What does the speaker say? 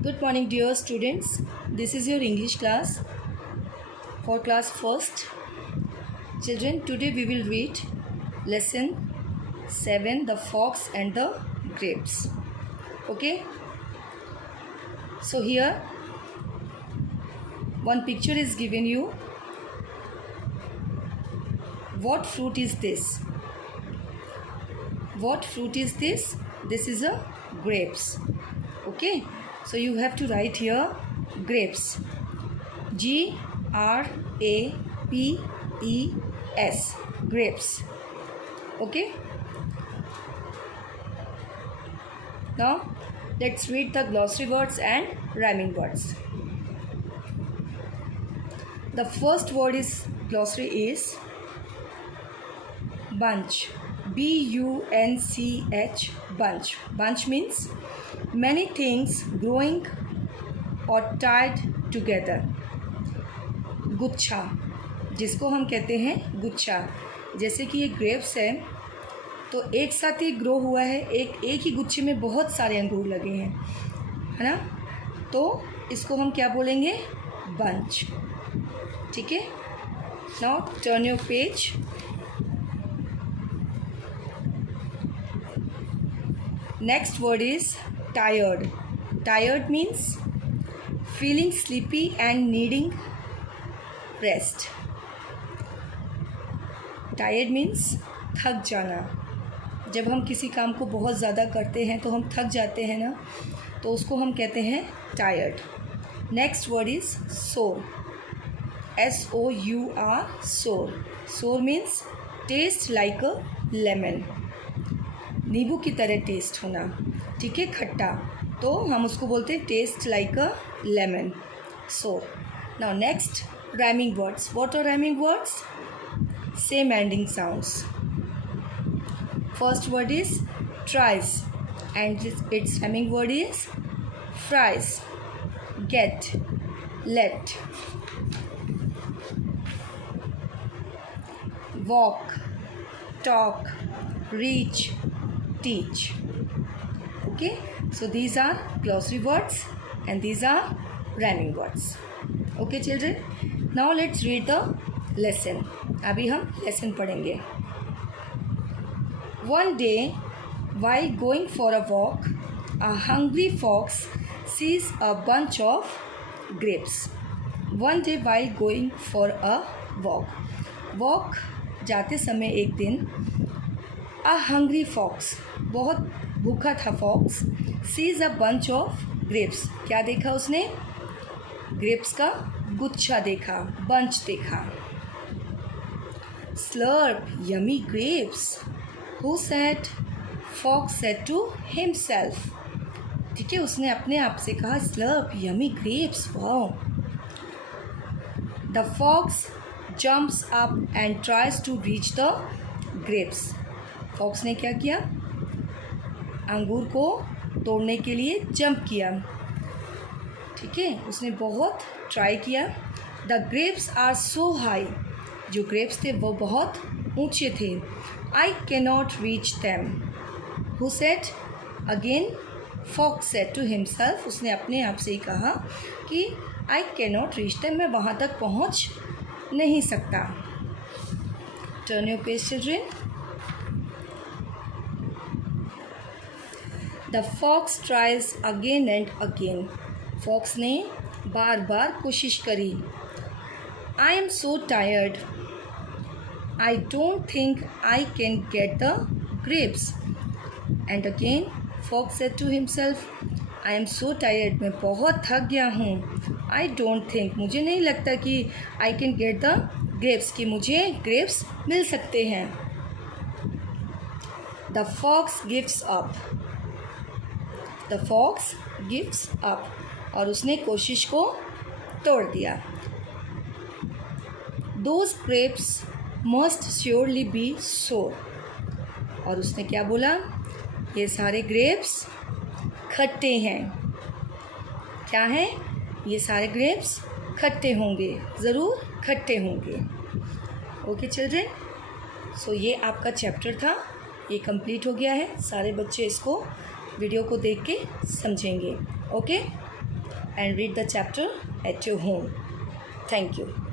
Good morning, dear students. This is your English class for class first. Children, today we will read lesson 7, The Fox and the Grapes. Okay? So here one picture is given you. What fruit is this? What fruit is this? This is a grapes. Okay? So you have to write here grapes. G-R-A-P-E-S. Grapes. Okay? Now let's read the glossary words and rhyming words. The first word is glossary is bunch. B-U-N-C-H. Bunch. Bunch means many things growing or tied together. गुच्छा, जिसको हम कहते हैं गुच्छा. जैसे कि ये grapes है तो एक साथ ही ग्रो हुआ है, एक ही गुच्छे में बहुत सारे अंगूर लगे हैं, है ना. तो इसको हम क्या बोलेंगे? बंच. ठीक है. Now turn your page. Next word is tired. Tired means feeling sleepy and needing rest. Tired means थक जाना. जब हम किसी काम को बहुत ज़्यादा करते हैं तो हम थक जाते हैं ना, तो उसको हम कहते हैं tired. Next word is sour. S-O-U-R. Sour. Sour means taste like a lemon. नींबू की तरह टेस्ट होना. ठीक है. खट्टा, तो हम उसको बोलते हैं taste like a lemon. So now next rhyming words. What are rhyming words? Same ending sounds. First word is tries and it's rhyming word is fries. Get, late. Walk, talk, reach, teach. Okay, so these are glossary words and these are rhyming words. Okay children, now let's read the lesson. अभी हम lesson पढ़ेंगे. One day while going for a walk, a hungry fox sees a bunch of grapes. One day while going for a walk जाते समय एक दिन A hungry fox, बहुत भूखा था fox, sees a bunch of grapes. क्या देखा उसने? grapes का गुच्छा देखा, bunch देखा. Slurp, yummy grapes. Who said? Fox said to himself. ठीक है, उसने अपने आप से कहा slurp, yummy grapes. Wow. The fox jumps up and tries to reach the grapes. Fox ने क्या किया? अंगूर को तोड़ने के लिए जंप किया. ठीक है, उसने बहुत ट्राई किया. The grapes are so high. जो ग्रेप्स थे वो बहुत ऊंचे थे. I can not reach them. Who said? Again fox said to himself. उसने अपने आप से ही कहा कि I can not reach them, मैं वहाँ तक पहुँच नहीं सकता. Turn your page children. The fox tries again and again. Fox ने बार बार कोशिश करी. I am so tired. I don't think I can get the grapes. And again, fox said to himself, I am so tired. मैं बहुत थक गया हूँ. I don't think, मुझे नहीं लगता कि I can get the grapes, कि मुझे grapes मिल सकते हैं. The fox gives up. The fox gives up. और उसने कोशिश को तोड़ दिया. Those grapes must surely be sour. और उसने क्या बोला? ये सारे grapes खट्टे हैं. क्या हैं? ये सारे grapes खट्टे होंगे, ज़रूर खट्टे होंगे. ओके चिल्ड्रेन, सो ये आपका चैप्टर था, ये कंप्लीट हो गया है. सारे बच्चे इसको वीडियो को देख के समझेंगे. Okay. and read the chapter at your home. Thank you.